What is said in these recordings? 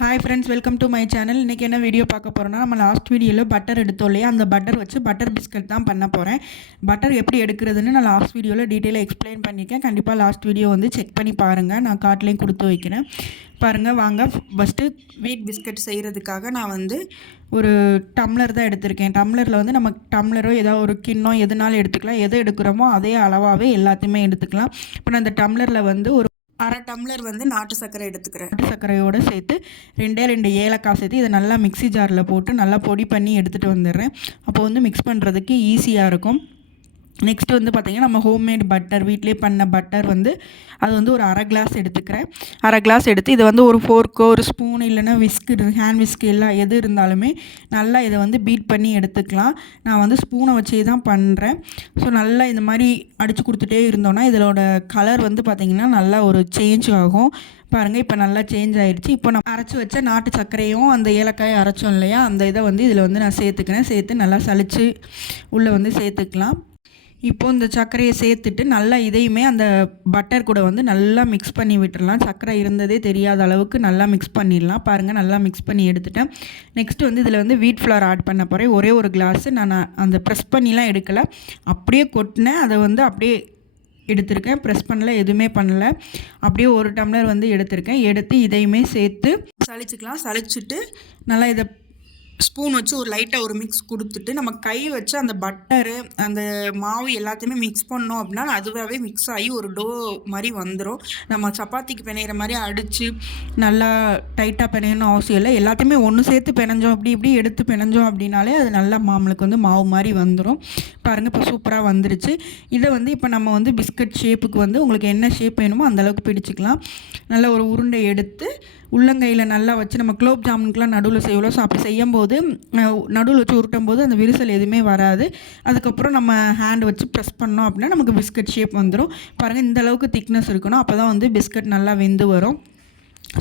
Hi friends, welcome to my channel. இன்றைக்கி என்ன video பார்க்க போகிறோன்னா, நம்ம லாஸ்ட் வீடியோவில் பட்டர் எடுத்தோம் இல்லையா, அந்த பட்டர் வச்சு பட்டர் பிஸ்கட் தான் பண்ண போகிறேன். பட்டர் எப்படி எடுக்கிறதுன்னு நான் லாஸ்ட் வீடியோவில் டீட்டெயிலாக எக்ஸ்பிளைன் பண்ணியிருக்கேன். கண்டிப்பாக லாஸ்ட் வீடியோ வந்து செக் பண்ணி பாருங்கள், நான் கார்ட்லேயும் கொடுத்து வைக்கிறேன். பாருங்கள், வாங்க. ஃபஸ்ட்டு வீட் பிஸ்கட் செய்கிறதுக்காக நான் வந்து ஒரு டம்ளர் தான் எடுத்திருக்கேன். டம்ளரில் வந்து நம்ம டம்ளரோ ஏதாவது ஒரு கிண்ணம் எதுனாலும் எடுத்துக்கலாம். எது எடுக்கிறோமோ அதே அளவாகவே எல்லாத்தையுமே எடுத்துக்கலாம். இப்போ நான் அந்த டம்ளரில் வந்து ஒரு அரை டம்ளர் வந்து நாட்டு சர்க்கரை எடுத்துக்கிறேன். நாட்டு சர்க்கரையோடு சேர்த்து 2 ஏலக்காய் சேர்த்து இதை நல்லா மிக்ஸி ஜாரில் போட்டு நல்லா பொடி பண்ணி எடுத்துகிட்டு வந்துடுறேன். அப்போ வந்து மிக்ஸ் பண்ணுறதுக்கு ஈஸியாக இருக்கும். நெக்ஸ்ட்டு வந்து பார்த்திங்கன்னா, நம்ம ஹோம்மேட் பட்டர், வீட்டிலே பண்ண பட்டர் வந்து அது வந்து ஒரு அரை கிளாஸ் எடுத்துக்கிறேன். அரை கிளாஸ் எடுத்து இதை வந்து ஒரு ஃபோர்க்கோ ஒரு ஸ்பூன் இல்லைன்னா விஸ்கு, ஹேண்ட் விஸ்கு எல்லாம் எது இருந்தாலுமே நல்லா இதை வந்து பீட் பண்ணி எடுத்துக்கலாம். நான் வந்து ஸ்பூனை வச்சே தான் பண்ணுறேன். ஸோ நல்லா இந்த மாதிரி அடித்து கொடுத்துட்டே இருந்தோன்னா இதோட கலர் வந்து பார்த்திங்கன்னா நல்லா ஒரு சேஞ்ச் ஆகும். பாருங்கள், இப்போ நல்லா சேஞ்ச் ஆகிடுச்சு. இப்போ நம்ம அரைச்சி வச்ச நாட்டு சர்க்கரையும் அந்த ஏலக்காயை அரைச்சோம் இல்லையா, அந்த இதை வந்து இதில் வந்து நான் சேர்த்துக்கிறேன். சேர்த்து நல்லா சலித்து உள்ளே வந்து சேர்த்துக்கலாம். இப்போது இந்த சர்க்கரையை சேர்த்துட்டு நல்லா இதையுமே அந்த பட்டர் கூட வந்து நல்லா மிக்ஸ் பண்ணி விட்டுடலாம். சர்க்கரை இருந்ததே தெரியாத அளவுக்கு நல்லா மிக்ஸ் பண்ணிடலாம். பாருங்கள், நல்லா மிக்ஸ் பண்ணி எடுத்துட்டேன். நெக்ஸ்ட்டு வந்து இதில் வந்து வீட் ஃப்ளவர் ஆட் பண்ண போகிறேன். ஒரே ஒரு கிளாஸு நான் அந்த ப்ரெஸ் பண்ணிலாம் எடுக்கலை, அப்படியே கொட்டினேன். அதை வந்து அப்படியே எடுத்திருக்கேன், ப்ரெஸ் பண்ணல, எதுவுமே பண்ணலை. அப்படியே ஒரு டம்ளர் வந்து எடுத்திருக்கேன். எடுத்து இதையுமே சேர்த்து சளிச்சிக்கலாம். சளிச்சிட்டு நல்லா இதை ஸ்பூன் வச்சு ஒரு லைட்டாக ஒரு மிக்ஸ் கொடுத்துட்டு நம்ம கை வச்சு அந்த பட்டரு அந்த மாவு எல்லாத்தையுமே மிக்ஸ் பண்ணோம் அப்படின்னா அதுவாகவே மிக்ஸ் ஆகி ஒரு டோ மாதிரி வந்துடும். நம்ம சப்பாத்திக்கு பிணையிற மாதிரி அடித்து நல்லா டைட்டாக பிணையணும் அவசியம் இல்லை. எல்லாத்தையுமே ஒன்று சேர்த்து பிணைஞ்சோம், இப்படி எடுத்து பிணைஞ்சோம் அப்படின்னாலே அது நல்லா நம்மளுக்கு வந்து மாவு மாதிரி வந்துடும். பாருங்கள், இப்போ சூப்பராக வந்துருச்சு. இதை வந்து இப்போ நம்ம வந்து பிஸ்கட் ஷேப்புக்கு வந்து உங்களுக்கு என்ன ஷேப் வேணுமோ அந்தளவுக்கு பிடிச்சிக்கலாம். நல்லா ஒரு உருண்டை எடுத்து உள்ளங்கையில் நல்லா வச்சு நம்ம குலோப் ஜாமுனுக்குலாம் நடுவில் செய்வோம். ஸோ அப்படி செய்யும்போது நடுவில் வச்சு உருட்டும் போது அந்த விரிசல் எதுவுமே வராது. அதுக்கப்புறம் நம்ம ஹேண்ட் வச்சு ப்ரெஸ் பண்ணோம் அப்படின்னா நமக்கு பிஸ்கட் ஷேப் வந்துடும். பாருங்கள், இந்த அளவுக்கு திக்னஸ் இருக்கணும். அப்போ தான் வந்து பிஸ்கட் நல்லா வெந்து வரும்.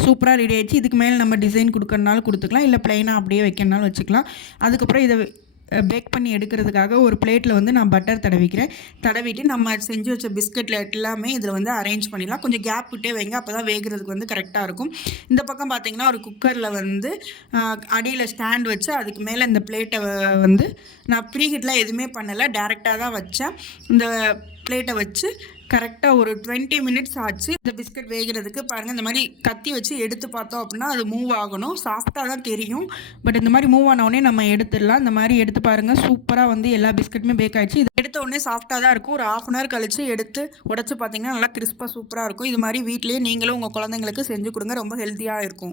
சூப்பராக ரெடி ஆகிடுச்சு. இதுக்கு மேலே நம்ம டிசைன் கொடுக்கறனாலும் கொடுத்துக்கலாம், இல்லை ப்ளைனாக அப்படியே வைக்கணுனாலும் வச்சுக்கலாம். அதுக்கப்புறம் இதை பேக் பண்ணி எடுக்கிறதுக்காக ஒரு பிளேட்டில் வந்து நான் பட்டர் தடவிக்கிறேன். தடவிட்டு நம்ம செஞ்சு வச்ச பிஸ்கட்டில் எல்லாமே இதில் வந்து அரேஞ்ச் பண்ணிடலாம். கொஞ்சம் கேப் விட்டே வைங்க, அப்போ தான் வேகிறதுக்கு வந்து கரெக்டாக இருக்கும். இந்த பக்கம் பார்த்திங்கன்னா ஒரு குக்கரில் வந்து அடியில் ஸ்டாண்ட் வச்சு அதுக்கு மேலே இந்த பிளேட்டை வந்து நான் ப்ரீஹீட்லாம் எதுவுமே பண்ணலை, டேரெக்டாக தான் வச்சேன். இந்த பிளேட்டை வச்சு கரெக்டாக ஒரு 20 மினிட்ஸ் ஆச்சு இந்த பிஸ்கட் வேகிறதுக்கு. பாருங்கள், இந்த மாதிரி கத்தி வச்சு எடுத்து பார்த்தோம் அப்படின்னா அது மூவ் ஆகணும். சாஃப்டாக தான் தெரியும், பட் இந்த மாதிரி மூவ் ஆனவுடனே நம்ம எடுத்துடலாம். இந்த மாதிரி எடுத்து பாருங்கள், சூப்பராக வந்து எல்லா பிஸ்கட்டுமே பேக் ஆகிடுச்சு. இது எடுத்த உடனே சாஃப்டாக தான் இருக்கும். ஒரு 1/2 அன் ஹவர் கழித்து எடுத்து உடச்சி பார்த்தீங்கன்னா நல்லா கிறிஸ்பாக சூப்பராக இருக்கும். இது மாதிரி வீட்டிலேயே நீங்களும் உங்கள் குழந்தைங்களுக்கு செஞ்சு கொடுங்க, ரொம்ப ஹெல்த்தியாக இருக்கும்.